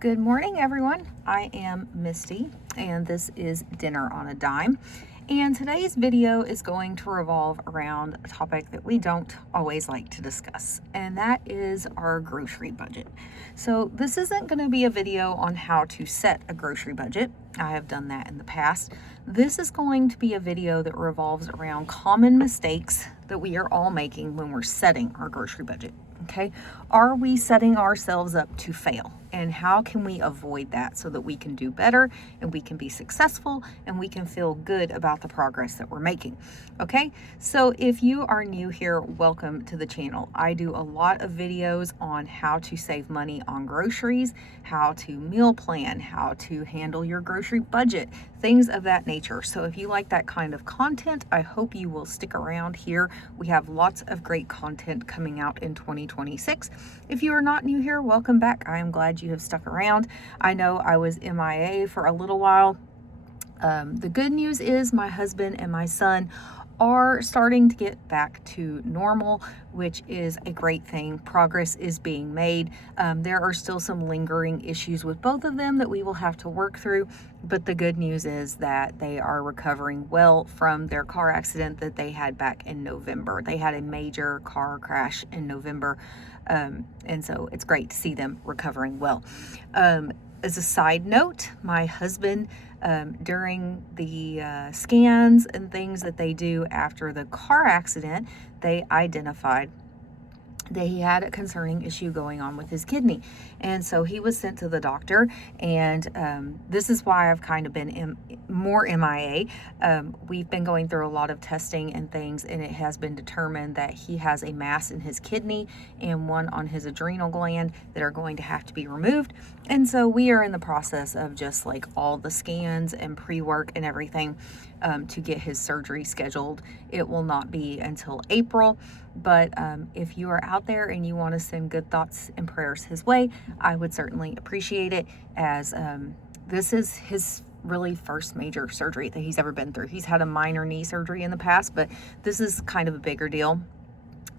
Good morning, everyone. I am Misty, and this is Dinner on a Dime. And today's video is going to revolve around a topic that we don't always like to discuss, and that is our grocery budget. So this isn't going to be a video on how to set a grocery budget. I have done that in the past. This is going to be a video that revolves around common mistakes that we are all making when we're setting our grocery budget. Okay, are we setting ourselves up to fail? And how can we avoid that so that we can do better and we can be successful and we can feel good about the progress that we're making? Okay, so if you are new here, welcome to the channel. I do a lot of videos on how to save money on groceries, how to meal plan, how to handle your grocery budget, things of that nature. So if you like that kind of content, I hope you will stick around here. We have lots of great content coming out in 2026. If you are not new here, welcome back. I am glad you have stuck around. I know I was MIA for a little while. The good news is my husband and my son are starting to get back to normal, which is a great thing. Progress is being made. There are still some lingering issues with both of them that we will have to work through, but the good news is that they are recovering well from their car accident that they had back in November. They had a major car crash in November, and so it's great to see them recovering well. As a side note, my husband, during the scans and things that they do after the car accident, they identified that he had a concerning issue going on with his kidney. And so he was sent to the doctor, and this is why I've kind of been more MIA. We've been going through a lot of testing and things, and it has been determined that he has a mass in his kidney and one on his adrenal gland that are going to have to be removed. And so we are in the process of just like all the scans and pre-work and everything to get his surgery scheduled. It will not be until April, but if you are out there and you want to send good thoughts and prayers his way, I would certainly appreciate it, as this is his really first major surgery that he's ever been through. He's had a minor knee surgery in the past, but this is kind of a bigger deal,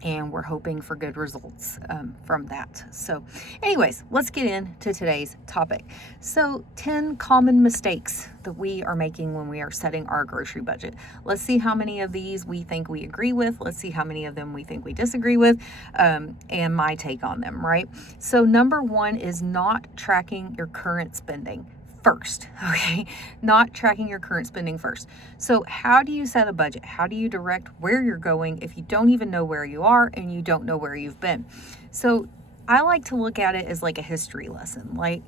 and we're hoping for good results from that. So anyways, let's get into today's topic. So 10 common mistakes that we are making when we are setting our grocery budget. Let's see how many of these we think we agree with. Let's see how many of them we think we disagree with, and my take on them, right? So number one is not tracking your current spending first. Okay, not tracking your current spending first. So how do you set a budget? How do you direct where you're going if you don't even know where you are and you don't know where you've been? So I like to look at it as like a history lesson. Like,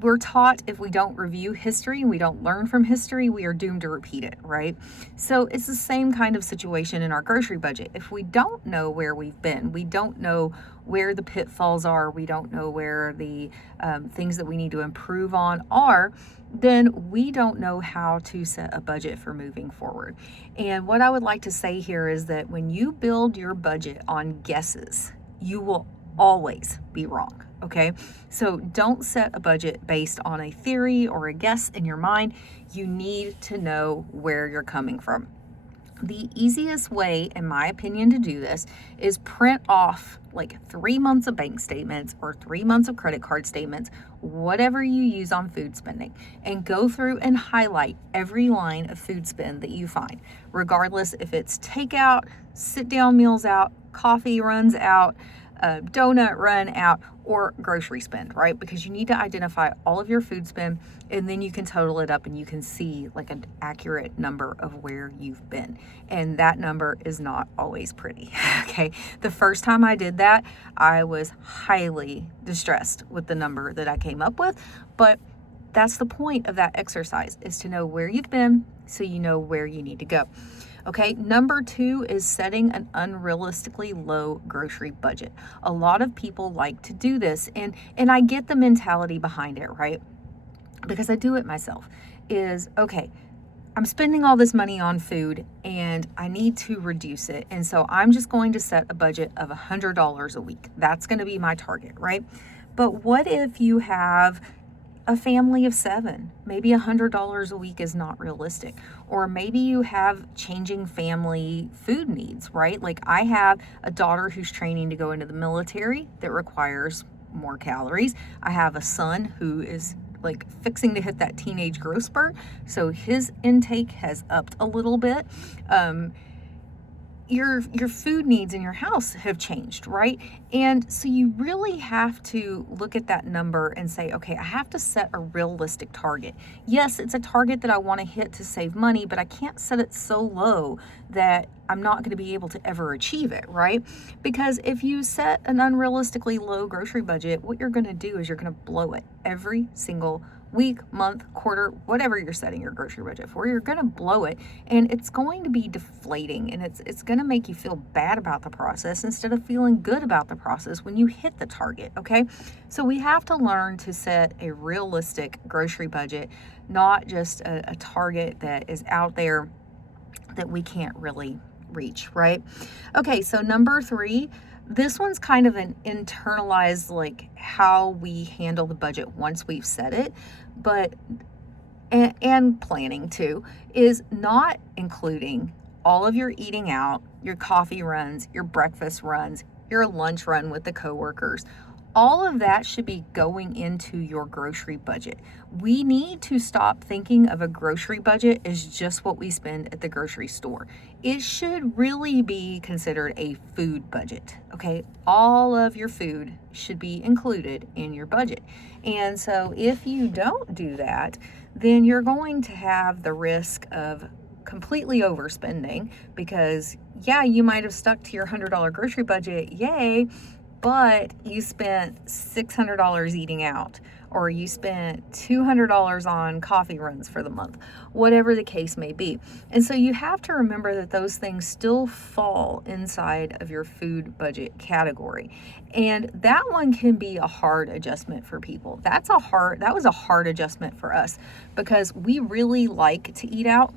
we're taught if we don't review history and we don't learn from history, we are doomed to repeat it, right? So it's the same kind of situation in our grocery budget. If we don't know where we've been, we don't know where the pitfalls are, we don't know where the things that we need to improve on are, then we don't know how to set a budget for moving forward. And what I would like to say here is that when you build your budget on guesses, you will always be wrong. Okay, so don't set a budget based on a theory or a guess in your mind. You need to know where you're coming from. The easiest way, in my opinion, to do this is print off like 3 months of bank statements or 3 months of credit card statements, whatever you use on food spending, and go through and highlight every line of food spend that you find, regardless if it's takeout, sit down meals out, coffee runs out, donut run out, or grocery spend, right? Because you need to identify all of your food spend, and then you can total it up and you can see like an accurate number of where you've been. And that number is not always pretty. Okay. The first time I did that, I was highly distressed with the number that I came up with, but that's the point of that exercise, is to know where you've been so you know where you need to go. Okay, number 2 is setting an unrealistically low grocery budget. A lot of people like to do this, and I get the mentality behind it, right? Because I do it myself. Is, okay, I'm spending all this money on food and I need to reduce it. And so I'm just going to set a budget of $100 a week. That's going to be my target, right? But what if you have a family of 7? Maybe $100 a week is not realistic. Or maybe you have changing family food needs, right? Like, I have a daughter who's training to go into the military that requires more calories. I have a son who is like fixing to hit that teenage growth spurt, so his intake has upped a little bit. Your food needs in your house have changed, right? And so you really have to look at that number and say, okay, I have to set a realistic target. Yes, it's a target that I want to hit to save money, but I can't set it so low that I'm not going to be able to ever achieve it, right? Because if you set an unrealistically low grocery budget, what you're going to do is you're going to blow it every single week, month, quarter, whatever you're setting your grocery budget for. You're going to blow it, and it's going to be deflating, and it's going to make you feel bad about the process instead of feeling good about the process when you hit the target, okay? So we have to learn to set a realistic grocery budget, not just a target that is out there that we can't really reach, right? Okay, so number 3, this one's kind of an internalized, like how we handle the budget once we've set it, but and planning too, is not including all of your eating out, your coffee runs, your breakfast runs, your lunch run with the coworkers. All of that should be going into your grocery budget. We need to stop thinking of a grocery budget as just what we spend at the grocery store. It should really be considered a food budget, okay? All of your food should be included in your budget. And so if you don't do that, then you're going to have the risk of completely overspending because, yeah, you might have stuck to your $100 grocery budget, yay, but you spent $600 eating out, or you spent $200 on coffee runs for the month, whatever the case may be. And so you have to remember that those things still fall inside of your food budget category. And that one can be a hard adjustment for people. That was a hard adjustment for us because we really like to eat out.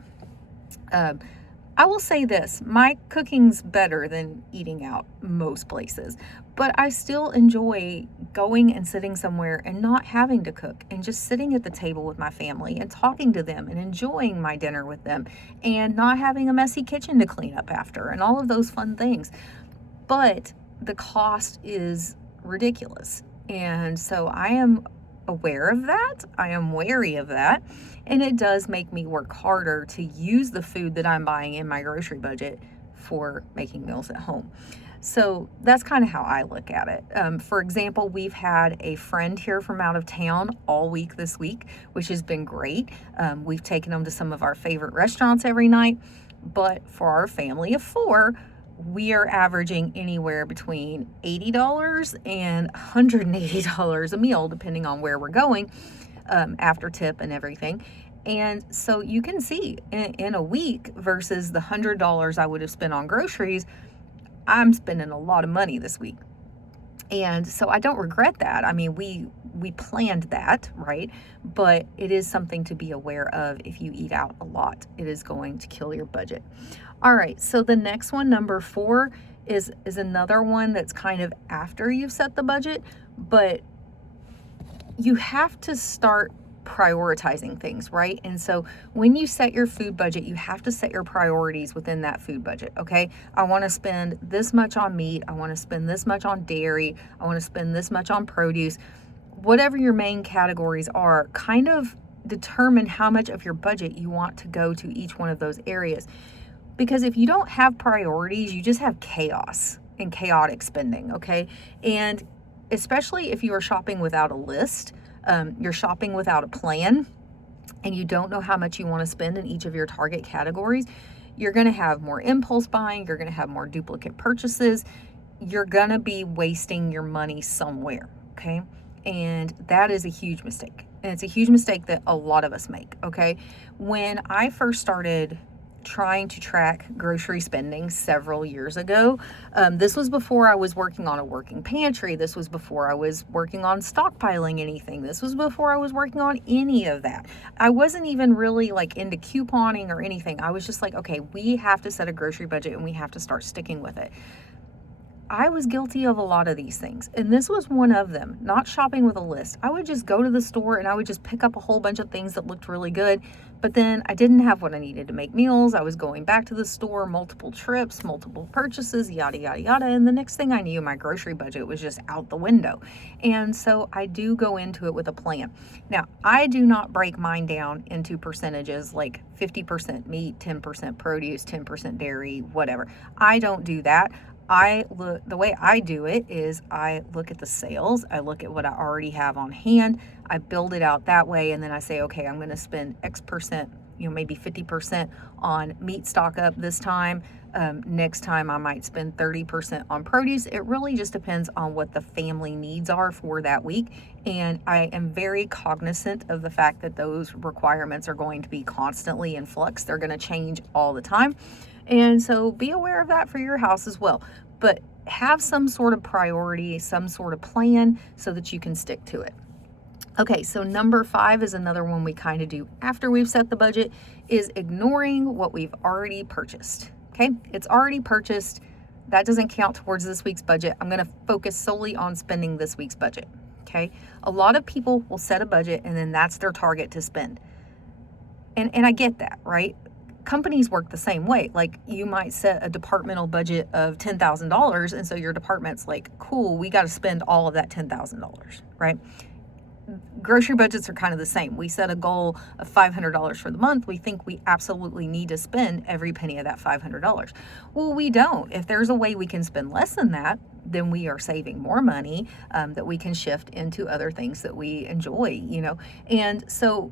I will say this, my cooking's better than eating out most places, but I still enjoy going and sitting somewhere and not having to cook and just sitting at the table with my family and talking to them and enjoying my dinner with them and not having a messy kitchen to clean up after and all of those fun things. But the cost is ridiculous. And so I am aware of that. I am wary of that. And it does make me work harder to use the food that I'm buying in my grocery budget for making meals at home. So that's kind of how I look at it. For example, we've had a friend here from out of town all week this week, which has been great. We've taken them to some of our favorite restaurants every night. But for our family of 4, we are averaging anywhere between $80 and $180 a meal, depending on where we're going, after tip and everything. And so you can see in a week versus the $100 I would have spent on groceries, I'm spending a lot of money this week. And so I don't regret that. I mean, we planned that, right? But it is something to be aware of. If you eat out a lot, it is going to kill your budget. All right, so the next one, number 4, is another one that's kind of after you've set the budget, but you have to start prioritizing things, right? And so when you set your food budget, you have to set your priorities within that food budget, okay? I want to spend this much on meat. I want to spend this much on dairy. I want to spend this much on produce. Whatever your main categories are, kind of determine how much of your budget you want to go to each one of those areas. Because if you don't have priorities, you just have chaos and chaotic spending, okay? And especially if you are shopping without a list, you're shopping without a plan, and you don't know how much you want to spend in each of your target categories, you're going to have more impulse buying, you're going to have more duplicate purchases, you're going to be wasting your money somewhere, okay? And that is a huge mistake. And it's a huge mistake that a lot of us make, okay? When I first started trying to track grocery spending several years ago. This was before I was working on a working pantry. This was before I was working on stockpiling anything. This was before I was working on any of that. I wasn't even really like into couponing or anything. I was just like, okay, we have to set a grocery budget and we have to start sticking with it. I was guilty of a lot of these things, and this was one of them. Not shopping with a list. I would just go to the store and I would just pick up a whole bunch of things that looked really good, but then I didn't have what I needed to make meals. I was going back to the store, multiple trips, multiple purchases, yada, yada, yada. And the next thing I knew, my grocery budget was just out the window. And so I do go into it with a plan. Now, I do not break mine down into percentages like 50% meat, 10% produce, 10% dairy, whatever. I don't do that. The way I do it is I look at the sales, I look at what I already have on hand, I build it out that way, and then I say, okay, I'm going to spend X percent, maybe 50% on meat stock up this time. Next time I might spend 30% on produce. It really just depends on what the family needs are for that week. And I am very cognizant of the fact that those requirements are going to be constantly in flux. They're going to change all the time. And so be aware of that for your house as well. But have some sort of priority, some sort of plan so that you can stick to it. Okay, so number 5 is another one we kind of do after we've set the budget, is ignoring what we've already purchased. Okay, it's already purchased. That doesn't count towards this week's budget. I'm going to focus solely on spending this week's budget. Okay, a lot of people will set a budget and then that's their target to spend. And I get that, right? Companies work the same way. Like, you might set a departmental budget of $10,000, and so your department's like, cool, we got to spend all of that $10,000, right? Grocery budgets are kind of the same. We set a goal of $500 for the month. We think we absolutely need to spend every penny of that $500. Well, we don't. If there's a way we can spend less than that, then we are saving more money that we can shift into other things that we enjoy, And so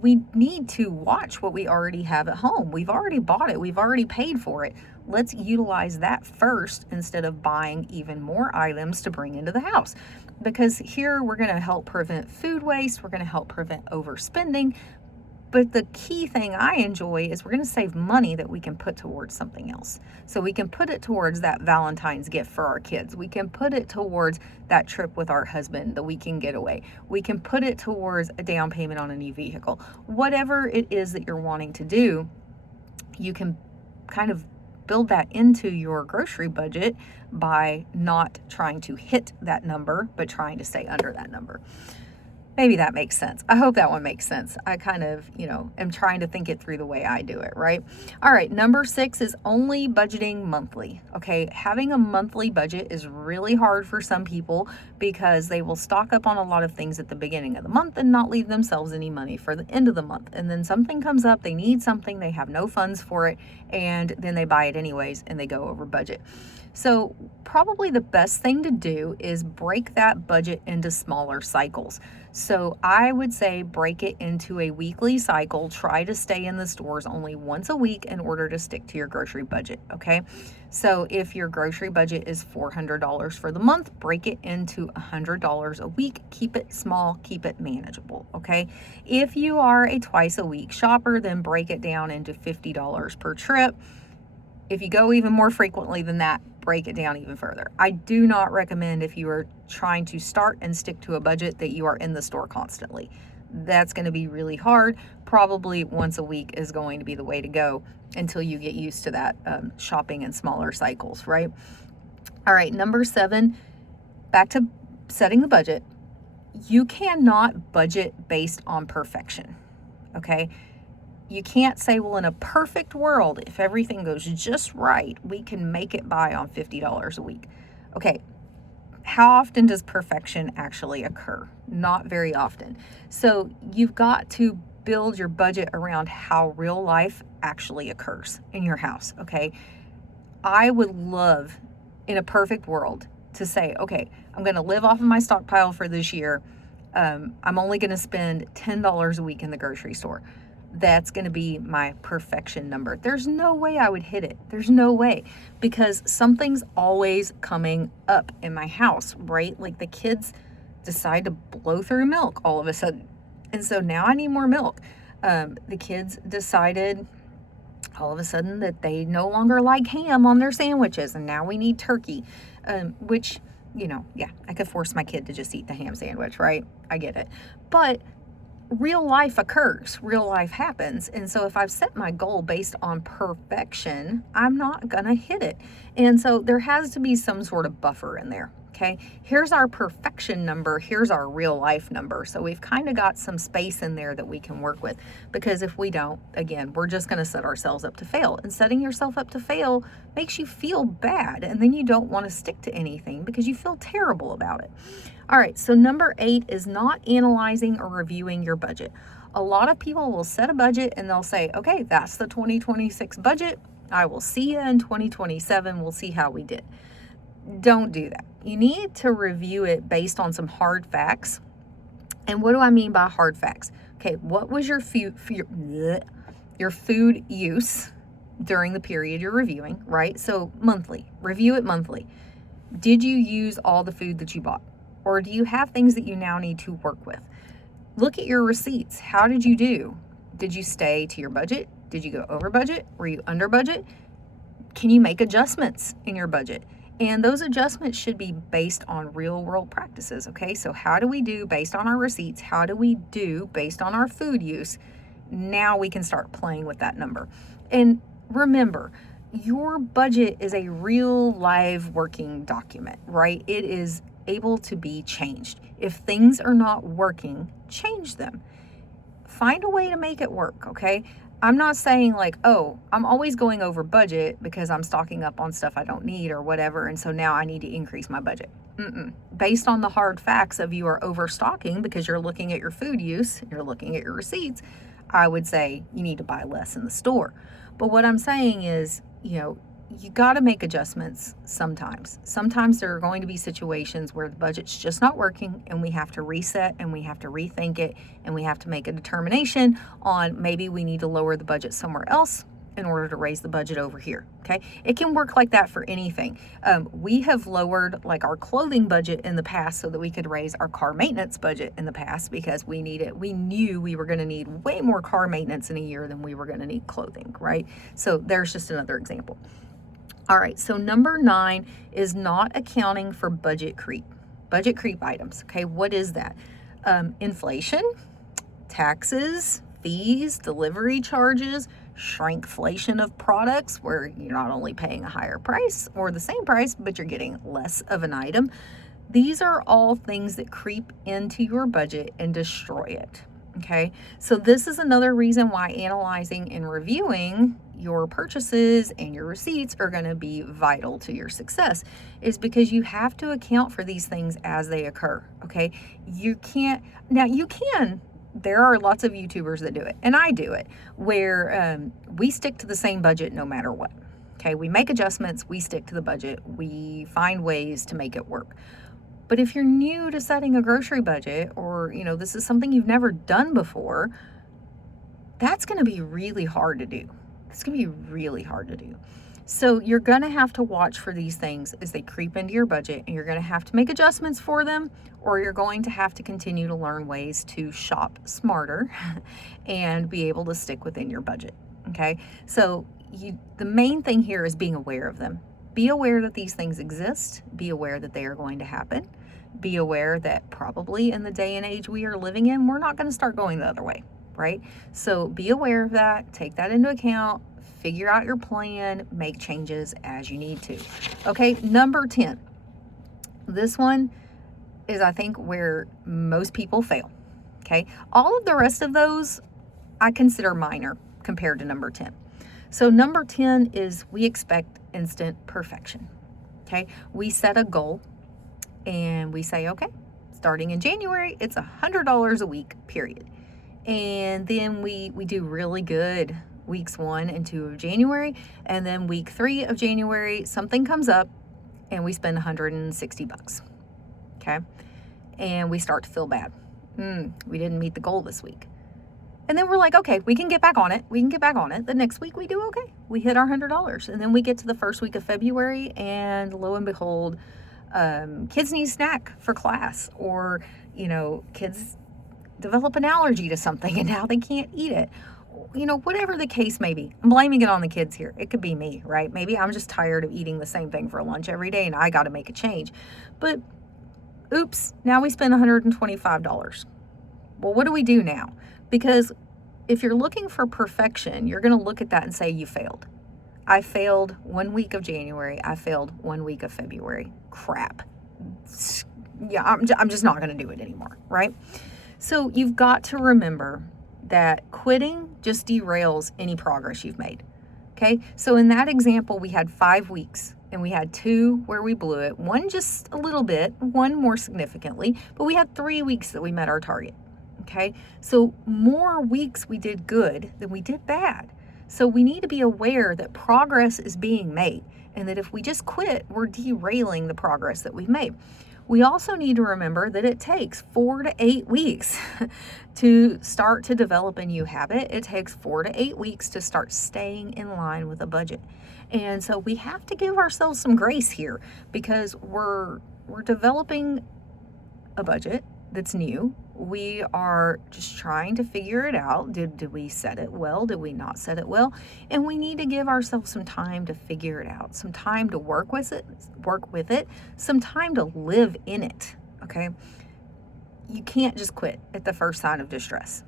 we need to watch what we already have at home. We've already bought it. We've already paid for it. Let's utilize that first instead of buying even more items to bring into the house. Because here we're going to help prevent food waste. We're going to help prevent overspending. But the key thing I enjoy is we're going to save money that we can put towards something else. So we can put it towards that Valentine's gift for our kids. We can put it towards that trip with our husband, the weekend getaway. We can put it towards a down payment on a new vehicle. Whatever it is that you're wanting to do, you can kind of build that into your grocery budget by not trying to hit that number, but trying to stay under that number. Maybe that makes sense. I hope that one makes sense. I kind of, am trying to think it through the way I do it, right? All right, number 6 is only budgeting monthly. Okay, having a monthly budget is really hard for some people because they will stock up on a lot of things at the beginning of the month and not leave themselves any money for the end of the month. And then something comes up, they need something, they have no funds for it, and then they buy it anyways and they go over budget. So probably the best thing to do is break that budget into smaller cycles. So I would say break it into a weekly cycle. Try to stay in the stores only once a week in order to stick to your grocery budget, okay? So if your grocery budget is $400 for the month, break it into $100 a week. Keep it small, keep it manageable, okay? If you are a twice a week shopper, then break it down into $50 per trip. If you go even more frequently than that, break it down even further. I do not recommend, if you are trying to start and stick to a budget, that you are in the store constantly. That's going to be really hard. Probably once a week is going to be the way to go until you get used to that shopping in smaller cycles, right? All right, number 7, back to setting the budget. You cannot budget based on perfection, okay? You can't say, well, in a perfect world, if everything goes just right, we can make it by on $50 a week. Okay, how often does perfection actually occur? Not very often. So you've got to build your budget around how real life actually occurs in your house, okay? I would love, in a perfect world, to say, okay, I'm going to live off of my stockpile for this year. I'm only going to spend $10 a week in the grocery store. That's going to be my perfection number. There's no way I would hit it. There's no way, because something's always coming up in my house, right? Like the kids decide to blow through milk all of a sudden. And so now I need more milk. The kids decided all of a sudden that they no longer like ham on their sandwiches, and now we need turkey, which, I could force my kid to just eat the ham sandwich, right? I get it. But real life occurs, real life happens. And so if I've set my goal based on perfection, I'm not going to hit it. And so there has to be some sort of buffer in there. Okay, here's our perfection number, here's our real life number. So we've kind of got some space in there that we can work with, because if we don't, again, we're just going to set ourselves up to fail. And setting yourself up to fail makes you feel bad, and then you don't want to stick to anything because you feel terrible about it. All right, so number 8 is not analyzing or reviewing your budget. A lot of people will set a budget and they'll say, okay, that's the 2026 budget. I will see you in 2027. We'll see how we did. Don't do that. You need to review it based on some hard facts. And what do I mean by hard facts? Okay, what was your food use during the period you're reviewing, right? So monthly, review it monthly. Did you use all the food that you bought? Or do you have things that you now need to work with? Look at your receipts. How did you do? Did you stay to your budget? Did you go over budget? Were you under budget? Can you make adjustments in your budget? And those adjustments should be based on real world practices, okay? So how do we do based on our receipts? How do we do based on our food use? Now we can start playing with that number. And remember, your budget is a real live working document, right? It is able to be changed. If things are not working, change them. Find a way to make it work, okay? I'm not saying like, oh, I'm always going over budget because I'm stocking up on stuff I don't need or whatever, and so now I need to increase my budget. Based on the hard facts of you are overstocking because you're looking at your food use, you're looking at your receipts, I would say you need to buy less in the store. But what I'm saying is, you got to make adjustments sometimes. Sometimes there are going to be situations where the budget's just not working and we have to reset and we have to rethink it and we have to make a determination on maybe we need to lower the budget somewhere else in order to raise the budget over here. Okay, it can work like that for anything. We have lowered like our clothing budget in the past so that we could raise our car maintenance budget in the past because we knew we were going to need way more car maintenance in a year than we were going to need clothing, right? So there's just another example. All right, so number 9 is not accounting for budget creep items. Okay, what is that? Inflation, taxes, fees, delivery charges, shrinkflation of products where you're not only paying a higher price or the same price, but you're getting less of an item. These are all things that creep into your budget and destroy it. Okay, so this is another reason why analyzing and reviewing your purchases and your receipts are going to be vital to your success, is because you have to account for these things as they occur. Okay, you can, there are lots of YouTubers that do it, and I do it, where we stick to the same budget no matter what. Okay, we make adjustments, we stick to the budget, we find ways to make it work. But if you're new to setting a grocery budget, or this is something you've never done before, that's going to be really hard to do. It's going to be really hard to do. So you're going to have to watch for these things as they creep into your budget, and you're going to have to make adjustments for them, or you're going to have to continue to learn ways to shop smarter and be able to stick within your budget. Okay, so the main thing here is being aware of them. Be aware that these things exist. Be aware that they are going to happen. Be aware that probably in the day and age we are living in, we're not going to start going the other way, right? So be aware of that. Take that into account. Figure out your plan. Make changes as you need to. Okay, number 10. This one is, I think, where most people fail. Okay, all of the rest of those I consider minor compared to number 10. So number 10 is we expect instant perfection. Okay, we set a goal and we say, okay, starting in January, it's $100 a week, period. And then we do really good weeks 1 and 2 of January. And then week 3 of January, something comes up and we spend $160. Okay, and we start to feel bad. We didn't meet the goal this week. And then we're like, okay, we can get back on it. The next week we do okay. We hit our $100. And then we get to the first week of February, and lo and behold, kids need snack for class, or, kids develop an allergy to something and now they can't eat it. Whatever the case may be. I'm blaming it on the kids here. It could be me, right? Maybe I'm just tired of eating the same thing for lunch every day and I got to make a change. But oops, now we spend $125. Well, what do we do now? Because if you're looking for perfection, you're going to look at that and say you failed. I failed 1 week of January. I failed 1 week of February. Crap. Yeah, I'm just not going to do it anymore, right? So you've got to remember that quitting just derails any progress you've made. Okay, so in that example, we had 5 weeks and we had 2 where we blew it, 1 just a little bit, 1 more significantly, but we had 3 weeks that we met our target. Okay, so more weeks we did good than we did bad. So we need to be aware that progress is being made and that if we just quit, we're derailing the progress that we've made. We also need to remember that it takes 4 to 8 weeks to start to develop a new habit. It takes 4 to 8 weeks to start staying in line with a budget. And so we have to give ourselves some grace here because we're developing a budget that's new. We are just trying to figure it out. Did we set it well? Did we not set it well? And we need to give ourselves some time to figure it out, some time to work with it, some time to live in it. Okay. You can't just quit at the first sign of distress.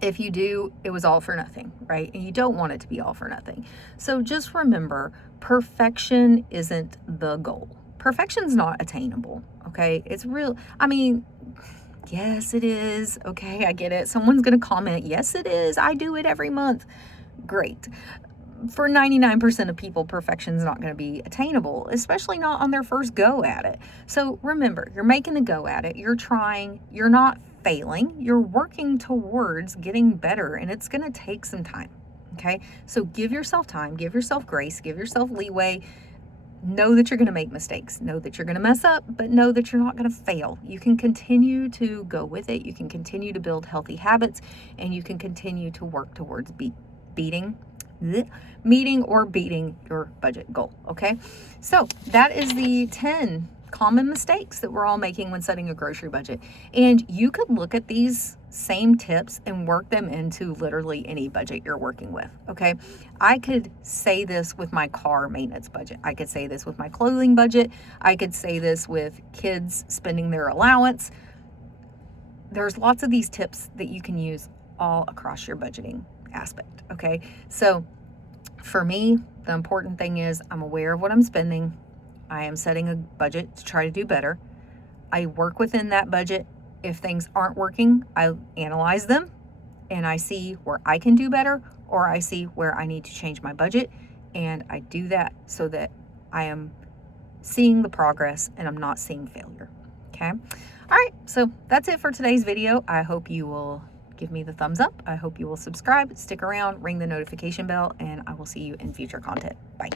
If you do, it was all for nothing, right? And you don't want it to be all for nothing. So just remember, perfection isn't the goal. Perfection's not attainable, okay? It's real. I mean, yes, it is. Okay, I get it. Someone's going to comment, yes, it is. I do it every month. Great. For 99% of people, perfection's not going to be attainable, especially not on their first go at it. So remember, you're making a go at it. You're trying. You're not failing. You're working towards getting better, and it's going to take some time. Okay, so give yourself time, give yourself grace, give yourself leeway. Know that you're going to make mistakes. Know that you're going to mess up, but know that you're not going to fail. You can continue to go with it. You can continue to build healthy habits, and you can continue to work towards meeting or beating your budget goal. Okay, so that is the 10 common mistakes that we're all making when setting a grocery budget. And you could look at these same tips and work them into literally any budget you're working with. Okay, I could say this with my car maintenance budget. I could say this with my clothing budget. I could say this with kids spending their allowance. There's lots of these tips that you can use all across your budgeting aspect. Okay, so for me, the important thing is I'm aware of what I'm spending. I am setting a budget to try to do better. I work within that budget. If things aren't working, I analyze them and I see where I can do better or I see where I need to change my budget. And I do that so that I am seeing the progress and I'm not seeing failure. Okay. All right. So that's it for today's video. I hope you will give me the thumbs up. I hope you will subscribe, stick around, ring the notification bell, and I will see you in future content. Bye.